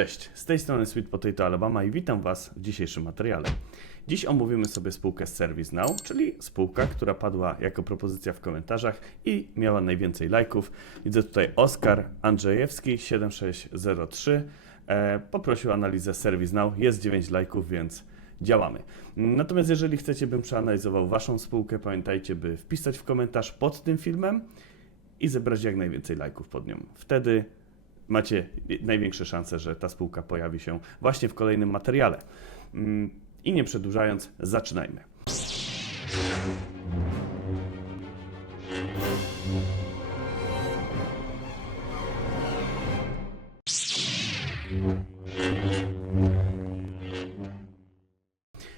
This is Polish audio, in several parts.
Cześć, z tej strony Sweet Potato Alabama i witam Was w dzisiejszym materiale. Dziś omówimy sobie spółkę ServiceNow, czyli spółka, która padła jako propozycja w komentarzach i miała najwięcej lajków. Widzę tutaj Oskar Andrzejewski 7603 e, poprosił analizę ServiceNow, jest 9 lajków, więc działamy. Natomiast jeżeli chcecie, bym przeanalizował Waszą spółkę, pamiętajcie, by wpisać w komentarz pod tym filmem i zebrać jak najwięcej lajków pod nią. Wtedy macie największe szanse, że ta spółka pojawi się właśnie w kolejnym materiale. Mm, I nie przedłużając, zaczynajmy.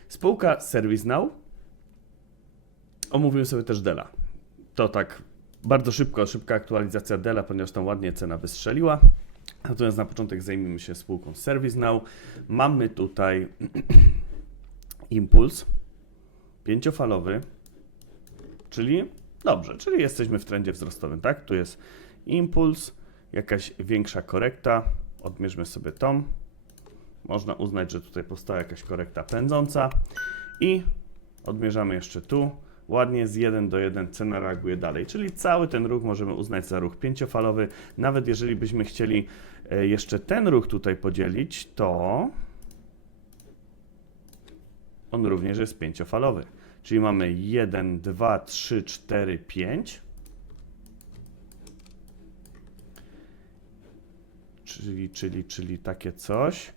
Spółka ServiceNow. Omówiłem sobie też Dela. To tak bardzo szybko, szybka aktualizacja Dela, ponieważ tam ładnie cena wystrzeliła. Natomiast na początek zajmijmy się spółką ServiceNow. Mamy tutaj impuls pięciofalowy, czyli dobrze, czyli jesteśmy w trendzie wzrostowym, tak? Tu jest impuls, jakaś większa korekta. Odmierzmy sobie tą. Można uznać, że tutaj powstała jakaś korekta pędząca i odmierzamy jeszcze tu. Ładnie z 1 do 1 cena reaguje dalej, czyli cały ten ruch możemy uznać za ruch pięciofalowy. Nawet jeżeli byśmy chcieli e, jeszcze ten ruch tutaj podzielić, to on również jest pięciofalowy. Czyli mamy 1, 2, 3, 4, 5. Czyli, czyli, czyli takie coś.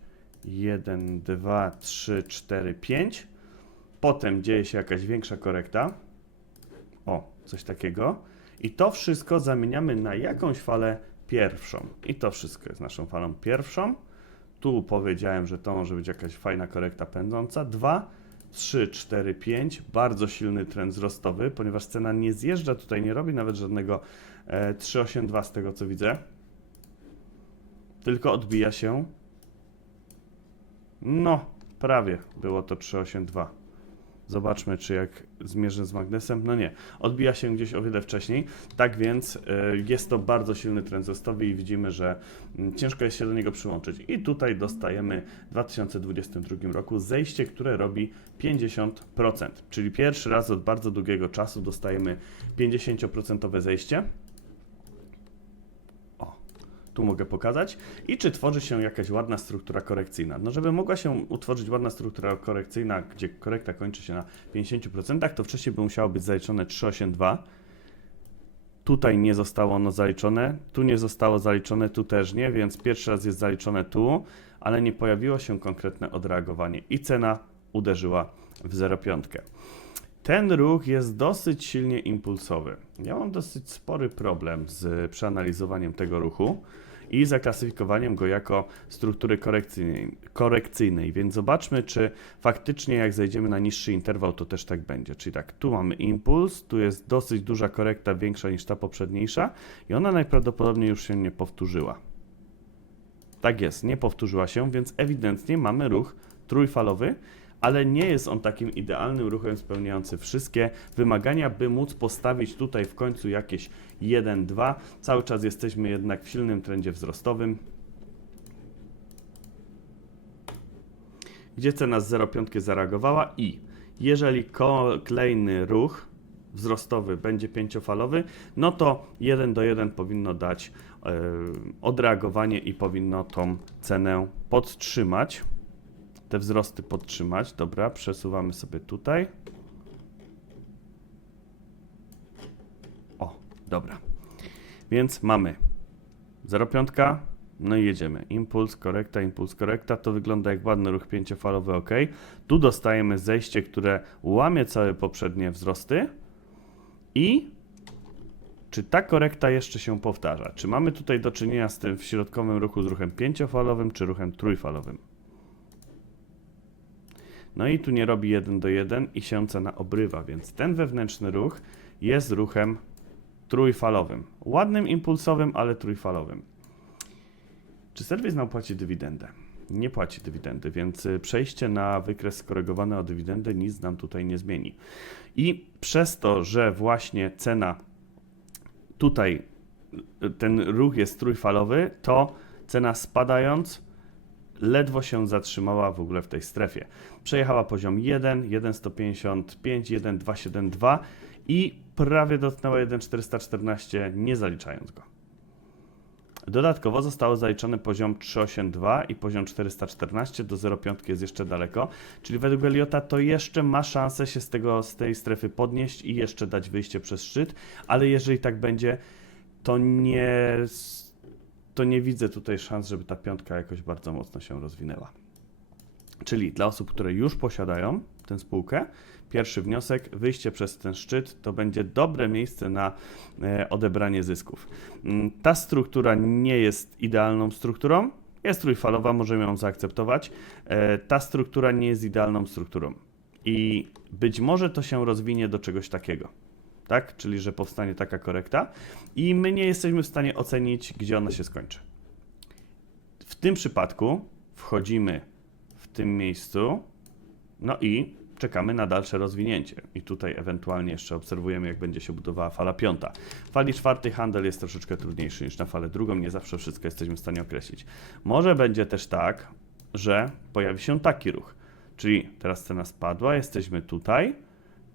1, 2, 3, 4, 5. Potem dzieje się jakaś większa korekta. O, coś takiego. I to wszystko zamieniamy na jakąś falę pierwszą. I to wszystko jest naszą falą pierwszą. Tu powiedziałem, że to może być jakaś fajna korekta pędząca. 2, 3, 4, 5. Bardzo silny trend wzrostowy, ponieważ cena nie zjeżdża tutaj, nie robi nawet żadnego e, 382 z tego co widzę. Tylko odbija się. No, prawie było to 382. Zobaczmy, czy jak zmierzę z magnesem. No nie, odbija się gdzieś o wiele wcześniej. Tak więc y, jest to bardzo silny trend wzrostowy i widzimy, że mm, ciężko jest się do niego przyłączyć. I tutaj dostajemy w 2022 roku zejście, które robi 50%. Czyli pierwszy raz od bardzo długiego czasu dostajemy 50% zejście. Tu mogę pokazać. I czy tworzy się jakaś ładna struktura korekcyjna? No, żeby mogła się utworzyć ładna struktura korekcyjna, gdzie korekta kończy się na 50%, to wcześniej by musiało być zaliczone 382. Tutaj nie zostało ono zaliczone, tu nie zostało zaliczone, tu też nie, więc pierwszy raz jest zaliczone tu, ale nie pojawiło się konkretne odreagowanie i cena uderzyła w 0,5. Ten ruch jest dosyć silnie impulsowy. Ja mam dosyć spory problem z przeanalizowaniem tego ruchu i zaklasyfikowaniem go jako struktury korekcyjnej, korekcyjnej. Więc zobaczmy, czy faktycznie jak zejdziemy na niższy interwał, to też tak będzie. Czyli tak, tu mamy impuls, tu jest dosyć duża korekta, większa niż ta poprzedniejsza i ona najprawdopodobniej już się nie powtórzyła. Tak jest, nie powtórzyła się, więc ewidentnie mamy ruch trójfalowy, ale nie jest on takim idealnym ruchem spełniającym wszystkie wymagania, by móc postawić tutaj w końcu jakieś 1, 2. Cały czas jesteśmy jednak w silnym trendzie wzrostowym. Gdzie cena z 0,5 zareagowała i jeżeli kolejny ruch wzrostowy będzie pięciofalowy, no to 1 do 1 powinno dać yy, odreagowanie i powinno tą cenę podtrzymać te wzrosty podtrzymać. Dobra, przesuwamy sobie tutaj. O, dobra. Więc mamy 0,5, no i jedziemy. Impuls, korekta, impuls, korekta. To wygląda jak ładny ruch pięciofalowy, ok. Tu dostajemy zejście, które łamie całe poprzednie wzrosty. I czy ta korekta jeszcze się powtarza? Czy mamy tutaj do czynienia z tym w środkowym ruchu z ruchem pięciofalowym, czy ruchem trójfalowym? No i tu nie robi 1 do 1 i się cena obrywa, więc ten wewnętrzny ruch jest ruchem trójfalowym. Ładnym, impulsowym, ale trójfalowym. Czy serwis nam płaci dywidendę? Nie płaci dywidendy, więc y, przejście na wykres skorygowany o dywidendę nic nam tutaj nie zmieni. I przez to, że właśnie cena tutaj, y, ten ruch jest trójfalowy, to cena spadając ledwo się zatrzymała w ogóle w tej strefie. Przejechała poziom 1, 1,155, 1,272 i prawie dotknęła 1,414, nie zaliczając go. Dodatkowo został zaliczony poziom 382 i poziom 414, do 0,5 jest jeszcze daleko, czyli według Eliota to jeszcze ma szansę się z, tego, z tej strefy podnieść i jeszcze dać wyjście przez szczyt, ale jeżeli tak będzie, to nie, to nie widzę tutaj szans, żeby ta piątka jakoś bardzo mocno się rozwinęła. Czyli dla osób, które już posiadają tę spółkę, pierwszy wniosek, wyjście przez ten szczyt to będzie dobre miejsce na e, odebranie zysków. Mm, Ta struktura nie jest idealną strukturą, jest trójfalowa, możemy ją zaakceptować. E, Ta struktura nie jest idealną strukturą i być może to się rozwinie do czegoś takiego. Tak? Czyli, że powstanie taka korekta i my nie jesteśmy w stanie ocenić, gdzie ona się skończy. W tym przypadku wchodzimy w tym miejscu, no i czekamy na dalsze rozwinięcie. I tutaj ewentualnie jeszcze obserwujemy, jak będzie się budowała fala piąta. W fali czwartej handel jest troszeczkę trudniejszy niż na falę drugą, nie zawsze wszystko jesteśmy w stanie określić. Może będzie też tak, że pojawi się taki ruch, czyli teraz cena spadła, jesteśmy tutaj,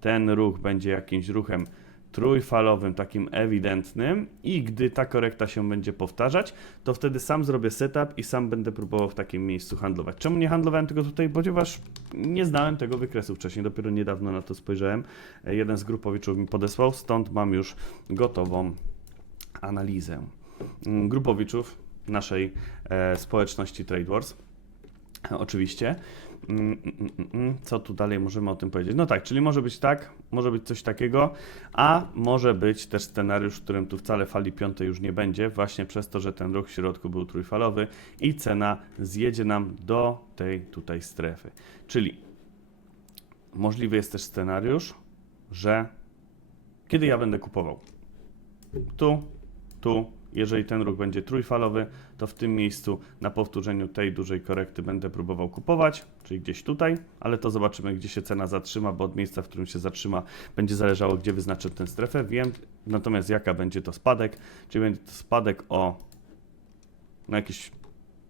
ten ruch będzie jakimś ruchem trójfalowym, takim ewidentnym i gdy ta korekta się będzie powtarzać, to wtedy sam zrobię setup i sam będę próbował w takim miejscu handlować. Czemu nie handlowałem tego tutaj? Ponieważ nie znałem tego wykresu wcześniej, dopiero niedawno na to spojrzałem. E, Jeden z grupowiczów mi podesłał, stąd mam już gotową analizę. Mm, Grupowiczów naszej e, społeczności Trade Wars. Oczywiście. Mm, mm, mm. Co tu dalej możemy o tym powiedzieć? No tak, czyli może być tak, może być coś takiego, a może być też scenariusz, w którym tu wcale fali piątej już nie będzie, właśnie przez to, że ten ruch w środku był trójfalowy i cena zjedzie nam do tej tutaj strefy. Czyli możliwy jest też scenariusz, że kiedy ja będę kupował? Tu, tu, jeżeli ten ruch będzie trójfalowy, to w tym miejscu na powtórzeniu tej dużej korekty będę próbował kupować, czyli gdzieś tutaj, ale to zobaczymy, gdzie się cena zatrzyma, bo od miejsca, w którym się zatrzyma, będzie zależało, gdzie wyznaczę tę strefę. Wiem natomiast, jaka będzie to spadek, czyli będzie to spadek o no jakieś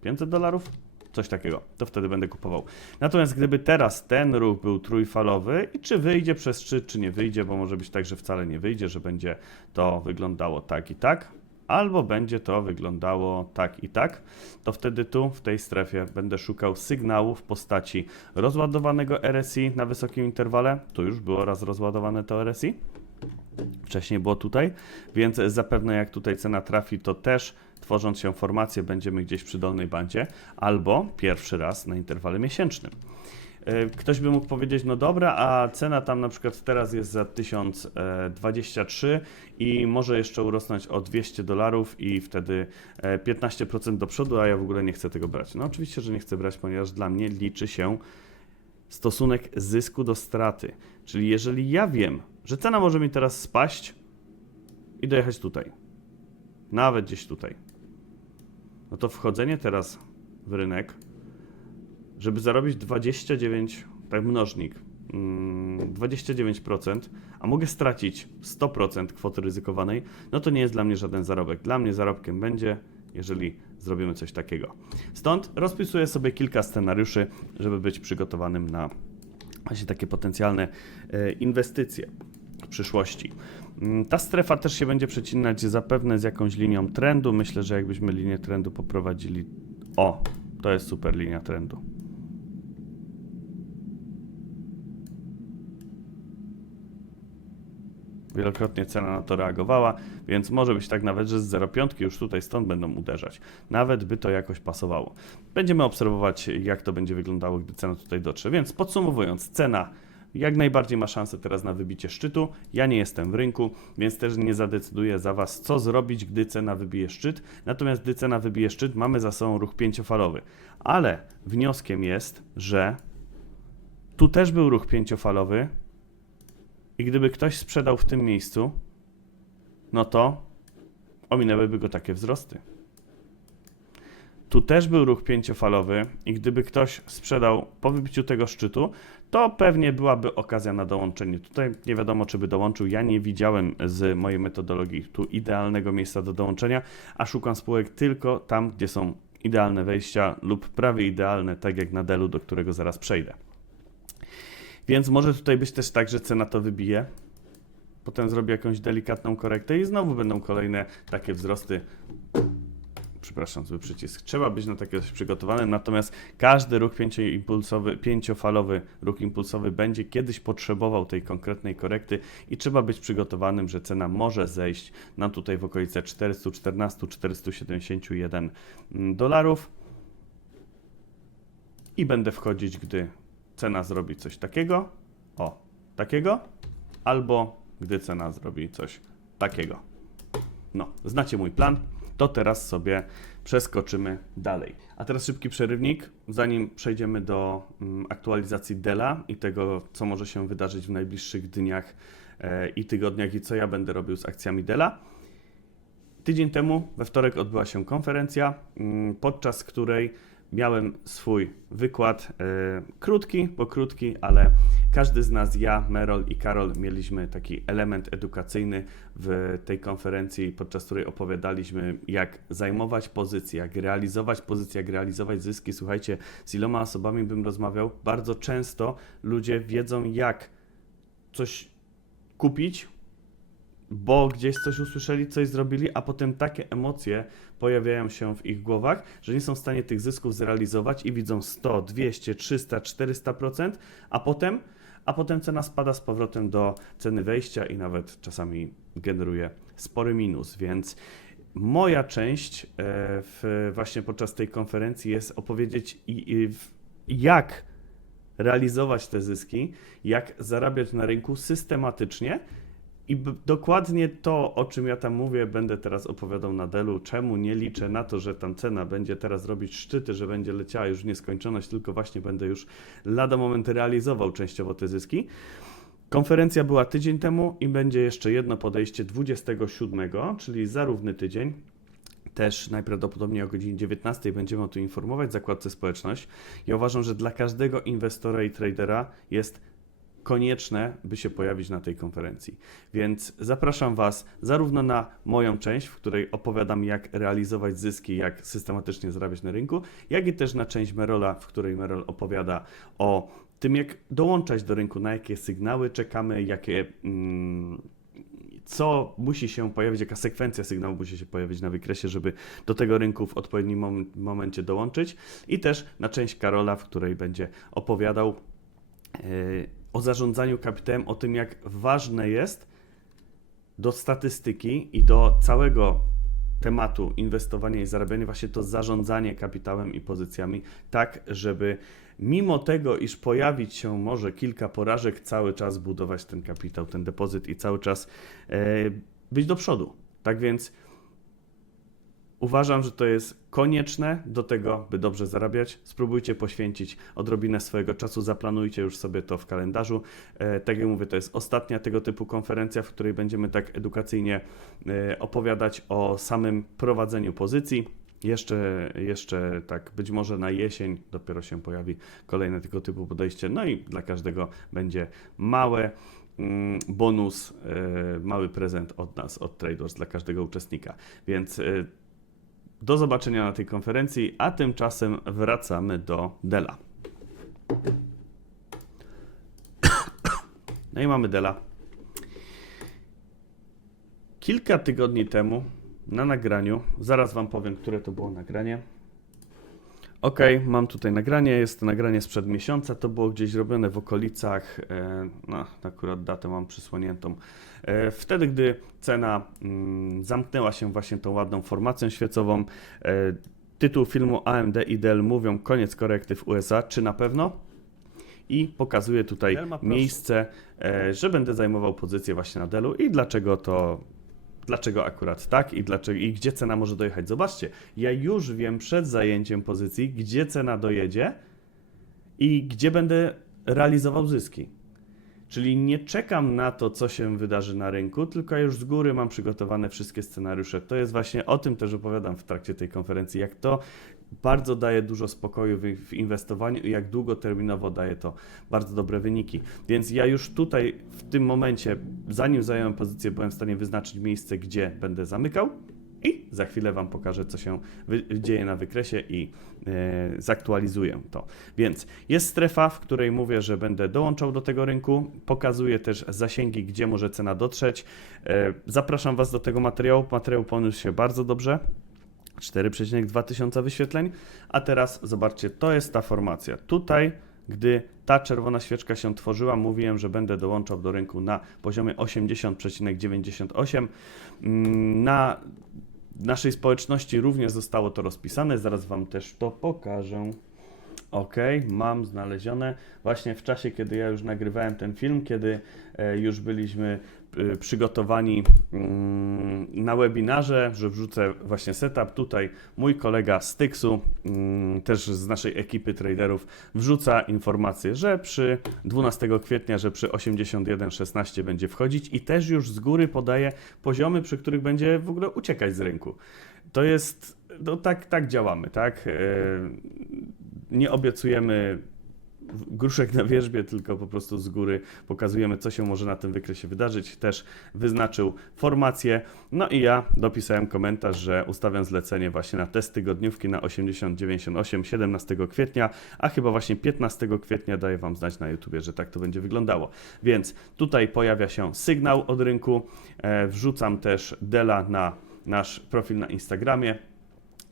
500 dolarów, coś takiego, to wtedy będę kupował. Natomiast gdyby teraz ten ruch był trójfalowy i czy wyjdzie przez szczyt, czy nie wyjdzie, bo może być tak, że wcale nie wyjdzie, że będzie to wyglądało tak i tak, albo będzie to wyglądało tak i tak, to wtedy tu w tej strefie będę szukał sygnału w postaci rozładowanego RSI na wysokim interwale. Tu już było raz rozładowane to RSI. Wcześniej było tutaj, więc zapewne jak tutaj cena trafi, to też tworząc się formację będziemy gdzieś przy dolnej bandzie, albo pierwszy raz na interwale miesięcznym. E, Ktoś by mógł powiedzieć, no dobra, a cena tam na przykład teraz jest za 1023 i może jeszcze urosnąć o 200 dolarów i wtedy e, 15% do przodu, a ja w ogóle nie chcę tego brać. No oczywiście, że nie chcę brać, ponieważ dla mnie liczy się stosunek zysku do straty. Czyli jeżeli ja wiem, że cena może mi teraz spaść i dojechać tutaj, nawet gdzieś tutaj, no to wchodzenie teraz w rynek żeby zarobić 29, tak mnożnik, mm, 29%, a mogę stracić 100% kwoty ryzykowanej, no to nie jest dla mnie żaden zarobek. Dla mnie zarobkiem będzie, jeżeli zrobimy coś takiego. Stąd rozpisuję sobie kilka scenariuszy, żeby być przygotowanym na właśnie takie potencjalne e, inwestycje w przyszłości. Mm, Ta strefa też się będzie przecinać zapewne z jakąś linią trendu. Myślę, że jakbyśmy linię trendu poprowadzili. O, to jest super linia trendu. Wielokrotnie cena na to reagowała, więc może być tak nawet, że z 0,5 już tutaj stąd będą uderzać. Nawet by to jakoś pasowało. Będziemy obserwować, jak to będzie wyglądało, gdy cena tutaj dotrze. Więc podsumowując, cena jak najbardziej ma szansę teraz na wybicie szczytu. Ja nie jestem w rynku, więc też nie zadecyduję za Was, co zrobić, gdy cena wybije szczyt. Natomiast gdy cena wybije szczyt, mamy za sobą ruch pięciofalowy. Ale wnioskiem jest, że tu też był ruch pięciofalowy, i gdyby ktoś sprzedał w tym miejscu, no to ominęłyby go takie wzrosty. Tu też był ruch pięciofalowy i gdyby ktoś sprzedał po wybiciu tego szczytu, to pewnie byłaby okazja na dołączenie. Tutaj nie wiadomo, czy by dołączył. Ja nie widziałem z mojej metodologii tu idealnego miejsca do dołączenia, a szukam spółek tylko tam, gdzie są idealne wejścia lub prawie idealne, tak jak na Delu, do którego zaraz przejdę. Więc może tutaj być też tak, że cena to wybije, potem zrobi jakąś delikatną korektę i znowu będą kolejne takie wzrosty. Przepraszam, zły przycisk. Trzeba być na takie coś przygotowanym, natomiast każdy ruch pięcioimpulsowy, pięciofalowy ruch impulsowy będzie kiedyś potrzebował tej konkretnej korekty i trzeba być przygotowanym, że cena może zejść nam tutaj w okolice 414-471 dolarów i będę wchodzić, gdy cena zrobi coś takiego, o, takiego, albo gdy cena zrobi coś takiego. No, znacie mój plan, to teraz sobie przeskoczymy dalej. A teraz szybki przerywnik, zanim przejdziemy do mm, aktualizacji Dela i tego, co może się wydarzyć w najbliższych dniach e, i tygodniach i co ja będę robił z akcjami Dela. Tydzień temu, we wtorek, odbyła się konferencja, mm, podczas której miałem swój wykład. e, krótki, bo krótki, ale każdy z nas, ja, Merol i Karol, mieliśmy taki element edukacyjny w tej konferencji, podczas której opowiadaliśmy, jak zajmować pozycję, jak realizować pozycję, jak realizować zyski. Słuchajcie, z iloma osobami bym rozmawiał. Bardzo często ludzie wiedzą, jak coś kupić, bo gdzieś coś usłyszeli, coś zrobili, a potem takie emocje pojawiają się w ich głowach, że nie są w stanie tych zysków zrealizować i widzą 100, 200, 300, 400%, a potem, a potem cena spada z powrotem do ceny wejścia i nawet czasami generuje spory minus, więc moja część e, w, właśnie podczas tej konferencji jest opowiedzieć, i, i, w- jak realizować te zyski, jak zarabiać na rynku systematycznie i dokładnie to, o czym ja tam mówię, będę teraz opowiadał na Delu. Czemu nie liczę na to, że tam cena będzie teraz robić szczyty, że będzie leciała już w nieskończoność, tylko właśnie będę już lada moment realizował częściowo te zyski. Konferencja była tydzień temu i będzie jeszcze jedno podejście 27, czyli za równy tydzień. Też najprawdopodobniej o godzinie 19 będziemy o tym informować zakładce społeczność. Ja uważam, że dla każdego inwestora i tradera jest konieczne, by się pojawić na tej konferencji. Więc zapraszam Was zarówno na moją część, w której opowiadam, jak realizować zyski, jak systematycznie zarabiać na rynku, jak i też na część Merola, w której Merol opowiada o tym, jak dołączać do rynku, na jakie sygnały czekamy, jakie. Mm, co musi się pojawić, jaka sekwencja sygnałów musi się pojawić na wykresie, żeby do tego rynku w odpowiednim mom- momencie dołączyć. I też na część Karola, w której będzie opowiadał e, o zarządzaniu kapitałem, o tym, jak ważne jest do statystyki i do całego tematu inwestowania i zarabiania właśnie to zarządzanie kapitałem i pozycjami, tak żeby mimo tego, iż pojawić się może kilka porażek, cały czas budować ten kapitał, ten depozyt i cały czas e, być do przodu. Tak więc Uważam, że to jest konieczne do tego, by dobrze zarabiać. Spróbujcie poświęcić odrobinę swojego czasu, zaplanujcie już sobie to w kalendarzu. E, tak jak mówię, to jest ostatnia tego typu konferencja, w której będziemy tak edukacyjnie e, opowiadać o samym prowadzeniu pozycji. Jeszcze, jeszcze tak być może na jesień dopiero się pojawi kolejne tego typu podejście. No i dla każdego będzie małe mm, bonus, e, mały prezent od nas, od Traders dla każdego uczestnika. Więc do zobaczenia na tej konferencji, a tymczasem wracamy do Dela. No i mamy Dela. Kilka tygodni temu na nagraniu, zaraz Wam powiem, które to było nagranie. Ok, mam tutaj nagranie, jest to nagranie sprzed miesiąca, to było gdzieś robione w okolicach, e, no akurat datę mam przysłoniętą, e, wtedy gdy cena mm, zamknęła się właśnie tą ładną formacją świecową. E, tytuł filmu AMD i Dell mówią koniec korekty w USA, czy na pewno? I pokazuję tutaj miejsce, że będę zajmował pozycję właśnie na Dellu i dlaczego to dlaczego akurat tak i, dlaczego, i gdzie cena może dojechać. Zobaczcie, ja już wiem przed zajęciem pozycji, gdzie cena dojedzie i gdzie będę realizował zyski. Czyli nie czekam na to, co się wydarzy na rynku, tylko już z góry mam przygotowane wszystkie scenariusze. To jest właśnie o tym też opowiadam w trakcie tej konferencji, jak to bardzo daje dużo spokoju w, inwestowaniu i jak długoterminowo daje to bardzo dobre wyniki. Więc ja już tutaj w tym momencie, zanim zająłem pozycję, byłem w stanie wyznaczyć miejsce, gdzie będę zamykał I za chwilę Wam pokażę, co się dzieje na wykresie i e, zaktualizuję to. Więc jest strefa, w której mówię, że będę dołączał do tego rynku. Pokazuję też zasięgi, gdzie może cena dotrzeć. E, zapraszam Was do tego materiału. Materiał poniósł się bardzo dobrze. 4,2 tysiąca wyświetleń. A teraz zobaczcie, to jest ta formacja. Tutaj, gdy ta czerwona świeczka się tworzyła, mówiłem, że będę dołączał do rynku na poziomie 80,98. Mm, Na naszej społeczności również zostało to rozpisane. Zaraz Wam też to pokażę. Ok, mam znalezione. Właśnie w czasie, kiedy ja już nagrywałem ten film, kiedy e, już byliśmy przygotowani mm, na webinarze, że wrzucę właśnie setup. Tutaj mój kolega z Tyxu, mm, też z naszej ekipy traderów, wrzuca informację, że przy 12 kwietnia, że przy 81,16 będzie wchodzić i też już z góry podaje poziomy, przy których będzie w ogóle uciekać z rynku. To jest, no tak, tak działamy, tak? E, Nie obiecujemy gruszek na wierzbie, tylko po prostu z góry pokazujemy, co się może na tym wykresie wydarzyć. Też wyznaczył formację. No i ja dopisałem komentarz, że ustawiam zlecenie właśnie na test tygodniówki na 8098 17 kwietnia, a chyba właśnie 15 kwietnia daję Wam znać na YouTubie, że tak to będzie wyglądało. Więc tutaj pojawia się sygnał od rynku. E, wrzucam też Dela na nasz profil na Instagramie.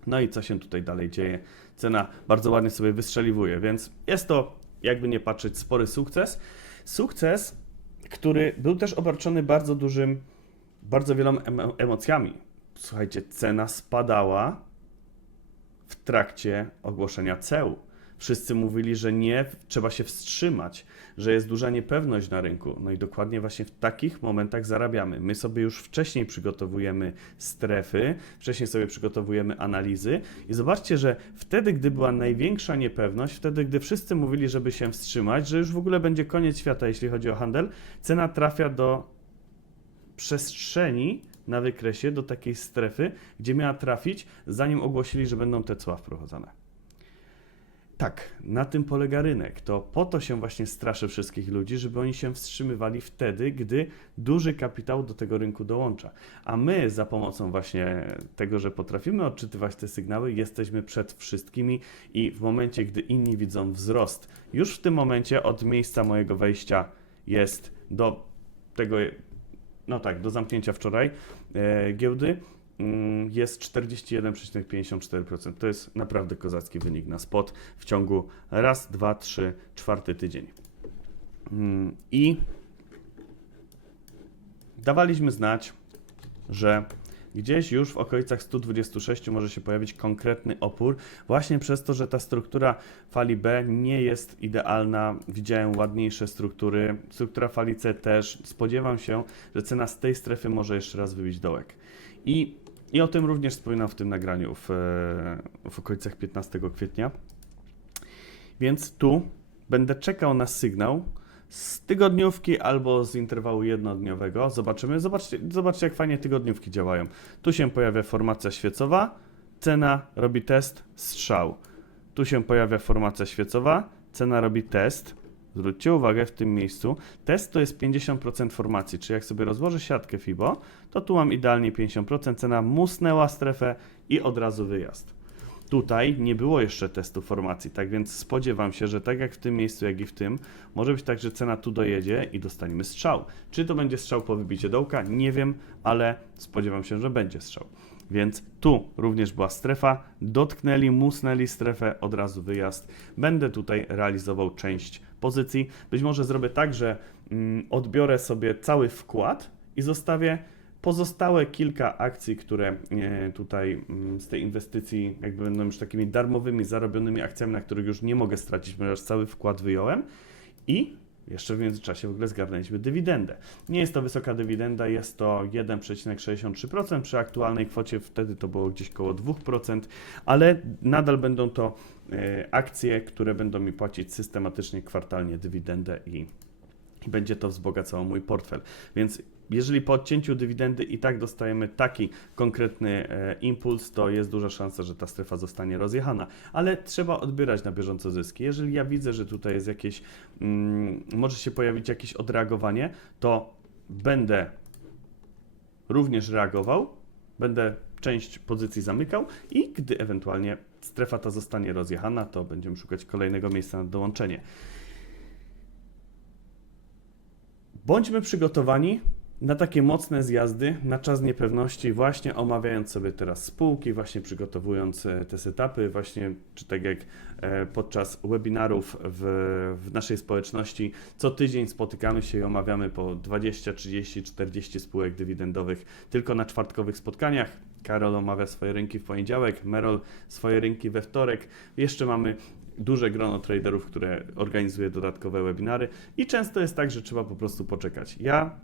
No i co się tutaj dalej dzieje? Cena bardzo ładnie sobie wystrzeliwuje, więc jest to, jakby nie patrzeć, spory sukces. Sukces, który był też obarczony bardzo dużym, bardzo wieloma emo- emocjami. Słuchajcie, cena spadała w trakcie ogłoszenia ceł. Wszyscy mówili, że nie, trzeba się wstrzymać, że jest duża niepewność na rynku. No i dokładnie właśnie w takich momentach zarabiamy. My sobie już wcześniej przygotowujemy strefy, wcześniej sobie przygotowujemy analizy i zobaczcie, że wtedy, gdy była największa niepewność, wtedy, gdy wszyscy mówili, żeby się wstrzymać, że już w ogóle będzie koniec świata, jeśli chodzi o handel, cena trafia do przestrzeni na wykresie, do takiej strefy, gdzie miała trafić, zanim ogłosili, że będą te cła wprowadzane. Tak, na tym polega rynek. To po to się właśnie straszy wszystkich ludzi, żeby oni się wstrzymywali wtedy, gdy duży kapitał do tego rynku dołącza. A my za pomocą właśnie tego, że potrafimy odczytywać te sygnały, jesteśmy przed wszystkimi i w momencie, gdy inni widzą wzrost, już w tym momencie od miejsca mojego wejścia jest do tego, no tak, do zamknięcia wczoraj e, giełdy, jest 41,54%. To jest naprawdę kozacki wynik na spot w ciągu raz, dwa, trzy, czwarty tydzień. Mm, I dawaliśmy znać, że gdzieś już w okolicach 126 może się pojawić konkretny opór, właśnie przez to, że ta struktura fali B nie jest idealna. Widziałem ładniejsze struktury. Struktura fali C też. Spodziewam się, że cena z tej strefy może jeszcze raz wybić dołek. I, i o tym również wspominam w tym nagraniu w, w okolicach 15 kwietnia. Więc tu będę czekał na sygnał z tygodniówki albo z interwału jednodniowego. Zobaczymy. Zobaczcie, zobaczcie, jak fajnie tygodniówki działają. Tu się pojawia formacja świecowa, cena robi test, strzał. Tu się pojawia formacja świecowa, cena robi test. Zwróćcie uwagę w tym miejscu. Test to jest 50% formacji, czyli jak sobie rozłożę siatkę FIBO, to tu mam idealnie 50%, cena musnęła strefę i od razu wyjazd. Tutaj nie było jeszcze testu formacji, tak więc spodziewam się, że tak jak w tym miejscu, jak i w tym, może być tak, że cena tu dojedzie i dostaniemy strzał. Czy to będzie strzał po wybiciu dołka? Nie wiem, ale spodziewam się, że będzie strzał. Więc tu również była strefa, dotknęli, musnęli strefę, od razu wyjazd. Będę tutaj realizował część pozycji. Być może zrobię tak, że mm, odbiorę sobie cały wkład i zostawię pozostałe kilka akcji, które e, tutaj mm, z tej inwestycji jakby będą już takimi darmowymi, zarobionymi akcjami, na których już nie mogę stracić, ponieważ cały wkład wyjąłem i jeszcze w międzyczasie w ogóle zgarnęliśmy dywidendę. Nie jest to wysoka dywidenda, jest to 1,63%. Przy aktualnej kwocie wtedy to było gdzieś koło 2%, ale nadal będą to akcje, które będą mi płacić systematycznie, kwartalnie dywidendę i, i będzie to wzbogacało mój portfel. Więc jeżeli po odcięciu dywidendy i tak dostajemy taki konkretny e, impuls, to jest duża szansa, że ta strefa zostanie rozjechana. Ale trzeba odbierać na bieżąco zyski. Jeżeli ja widzę, że tutaj jest jakieś, mm, może się pojawić jakieś odreagowanie, to będę również reagował. Będę część pozycji zamykał i gdy ewentualnie strefa ta zostanie rozjechana, to będziemy szukać kolejnego miejsca na dołączenie. Bądźmy przygotowani na takie mocne zjazdy, na czas niepewności, właśnie omawiając sobie teraz spółki, właśnie przygotowując e, te setupy, właśnie czy tak jak e, podczas webinarów w, w naszej społeczności, co tydzień spotykamy się i omawiamy po 20, 30, 40 spółek dywidendowych tylko na czwartkowych spotkaniach. Karol omawia swoje rynki w poniedziałek, Merol swoje rynki we wtorek. Jeszcze mamy duże grono traderów, które organizuje dodatkowe webinary i często jest tak, że trzeba po prostu poczekać. Ja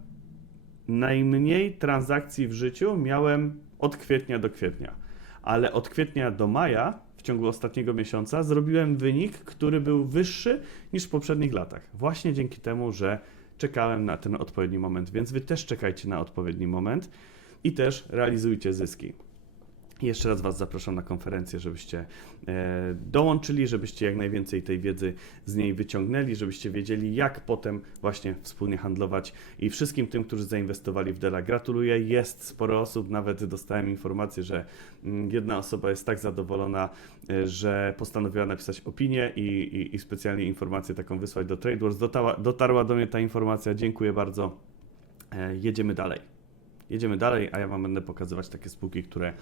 najmniej transakcji w życiu miałem od kwietnia do kwietnia, ale od kwietnia do maja w ciągu ostatniego miesiąca zrobiłem wynik, który był wyższy niż w poprzednich latach. Właśnie dzięki temu, że czekałem na ten odpowiedni moment, więc wy też czekajcie na odpowiedni moment i też realizujcie zyski. Jeszcze raz Was zapraszam na konferencję, żebyście e, dołączyli, żebyście jak najwięcej tej wiedzy z niej wyciągnęli, żebyście wiedzieli, jak potem właśnie wspólnie handlować. I wszystkim tym, którzy zainwestowali w Dela, gratuluję. Jest sporo osób, nawet dostałem informację, że mm, jedna osoba jest tak zadowolona, e, że postanowiła napisać opinię i, i, i specjalnie informację taką wysłać do TradeWars. Dotarła, dotarła do mnie ta informacja, dziękuję bardzo. E, jedziemy dalej. Jedziemy dalej, a ja Wam będę pokazywać takie spółki, które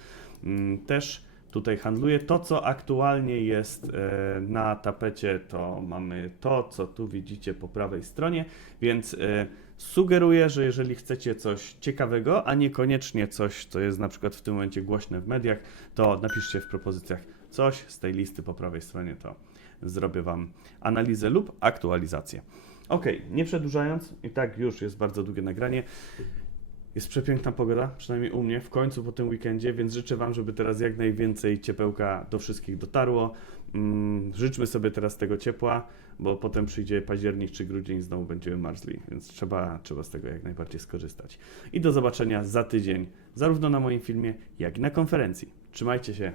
mm, też tutaj handluję. To, co aktualnie jest e, na tapecie, to mamy to, co tu widzicie po prawej stronie, więc e, sugeruję, że jeżeli chcecie coś ciekawego, a niekoniecznie coś, co jest na przykład w tym momencie głośne w mediach, to napiszcie w propozycjach coś z tej listy po prawej stronie, to zrobię Wam analizę lub aktualizację. Ok, nie przedłużając, i tak już jest bardzo długie nagranie. Jest przepiękna pogoda, przynajmniej u mnie, w końcu po tym weekendzie, więc życzę Wam, żeby teraz jak najwięcej ciepełka do wszystkich dotarło. Mm, życzmy sobie teraz tego ciepła, bo potem przyjdzie październik czy grudzień, znowu będziemy marzli, więc trzeba, trzeba z tego jak najbardziej skorzystać. I do zobaczenia za tydzień, zarówno na moim filmie, jak i na konferencji. Trzymajcie się,